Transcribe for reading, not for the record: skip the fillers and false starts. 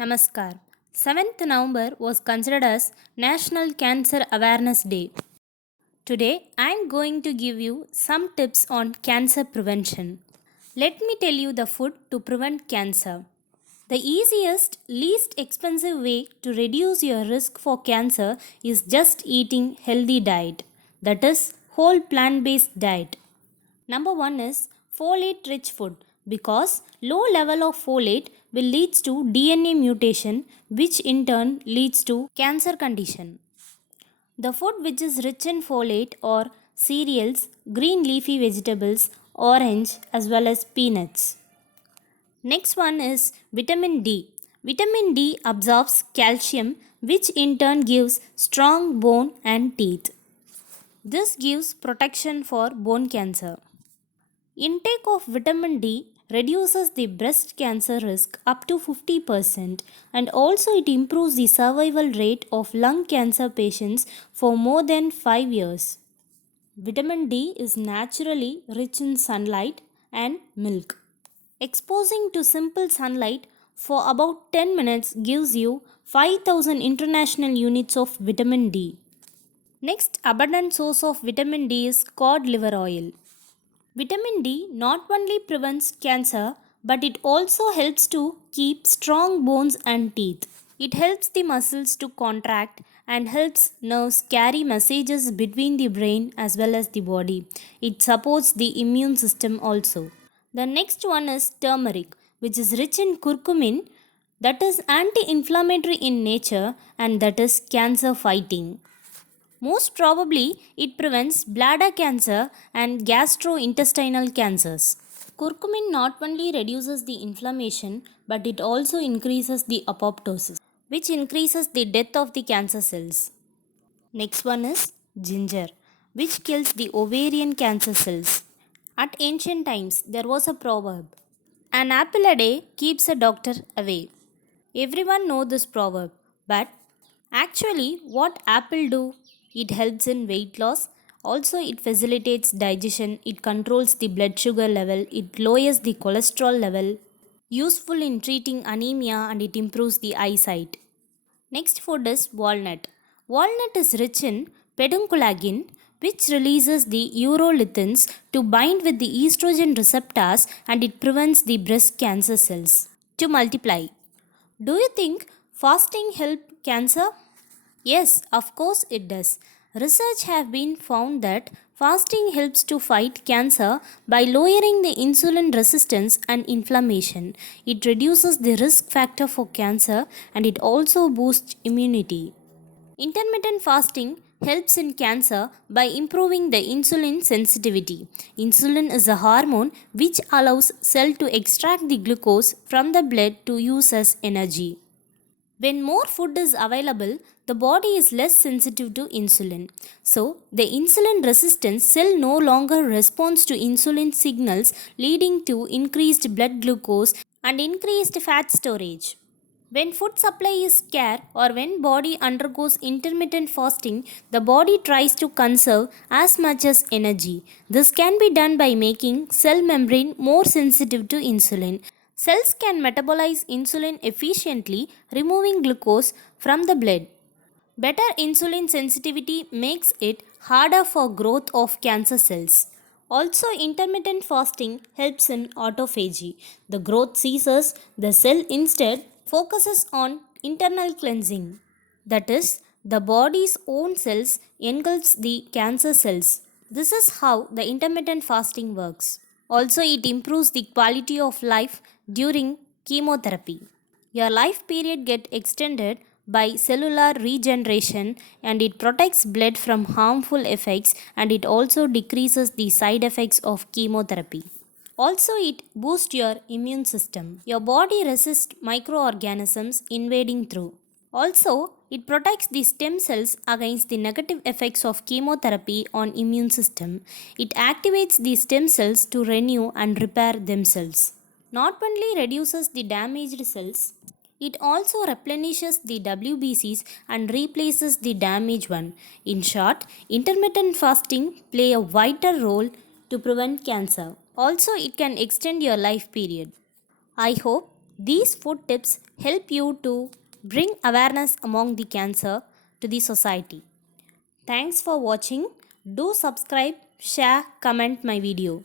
Namaskar. 7th November was considered as National Cancer Awareness Day. Today, I am going to give you some tips on cancer prevention. Let me tell you the food to prevent cancer. The easiest, least expensive way to reduce your risk for cancer is just eating healthy diet. That is whole plant-based diet. Number 1 is folate rich food because low level of folate will leads to DNA mutation which in turn leads to cancer condition. The food which is rich in folate are cereals, green leafy vegetables, orange as well as peanuts. Next one is vitamin D. Vitamin D absorbs calcium which in turn gives strong bone and teeth. This gives protection for bone cancer. Intake of vitamin D reduces the breast cancer risk up to 50% and also it improves the survival rate of lung cancer patients for more than 5 years. Vitamin D is naturally rich in sunlight and milk. Exposing to simple sunlight for about 10 minutes gives you 5000 international units of vitamin D. Next abundant source of vitamin D is cod liver oil. Vitamin D not only prevents cancer but it also helps to keep strong bones and teeth. It helps the muscles to contract and helps nerves carry messages between the brain as well as the body. It supports the immune system also. The next one is turmeric, which is rich in curcumin, that is anti inflammatory in nature and that is cancer fighting. Most probably, it prevents bladder cancer and gastrointestinal cancers. Curcumin not only reduces the inflammation but it also increases the apoptosis, which increases the death of the cancer cells. Next one is ginger, which kills the ovarian cancer cells. At ancient times, there was a proverb, an apple a day keeps a doctor away. Everyone know this proverb, but actually what apple do? It helps in weight loss. Also it facilitates digestion, it controls the blood sugar level, it lowers the cholesterol level, useful in treating anemia and it improves the eyesight. Next food is walnut. Walnut is rich in pedunculaggin which releases the urolithins to bind with the estrogen receptors and it prevents the breast cancer cells to multiply. Do you think fasting help cancer? Yes, of course it does. Research have been found that fasting helps to fight cancer by lowering the insulin resistance and inflammation. It reduces the risk factor for cancer and it also boosts immunity. Intermittent fasting helps in cancer by improving the insulin sensitivity. Insulin is a hormone which allows cell to extract the glucose from the blood to use as energy. When more food is available, the body is less sensitive to insulin. So, the insulin resistant cell no longer responds to insulin signals, leading to increased blood glucose and increased fat storage. When food supply is scarce or when body undergoes intermittent fasting, the body tries to conserve as much as energy. This can be done by making cell membrane more sensitive to insulin. Cells can metabolize insulin efficiently, removing glucose from the blood. Better insulin sensitivity makes it harder for growth of cancer cells. Also, intermittent fasting helps in autophagy. The growth ceases, the cell instead focuses on internal cleansing. That is, the body's own cells engulfs the cancer cells. This is how the intermittent fasting works. Also, it improves the quality of life during chemotherapy. Your life period gets extended by cellular regeneration and it protects blood from harmful effects and it also decreases the side effects of chemotherapy. Also, it boosts your immune system. Your body resists microorganisms invading through. Also, it protects the stem cells against the negative effects of chemotherapy on immune system. It activates the stem cells to renew and repair themselves. Not only reduces the damaged cells, it also replenishes the WBCs and replaces the damaged one. In short, intermittent fasting play a vital role to prevent cancer. Also, it can extend your life period. I hope These food tips help you to bring awareness among the cancer to the society. Thanks for watching. Do subscribe, share, comment my video.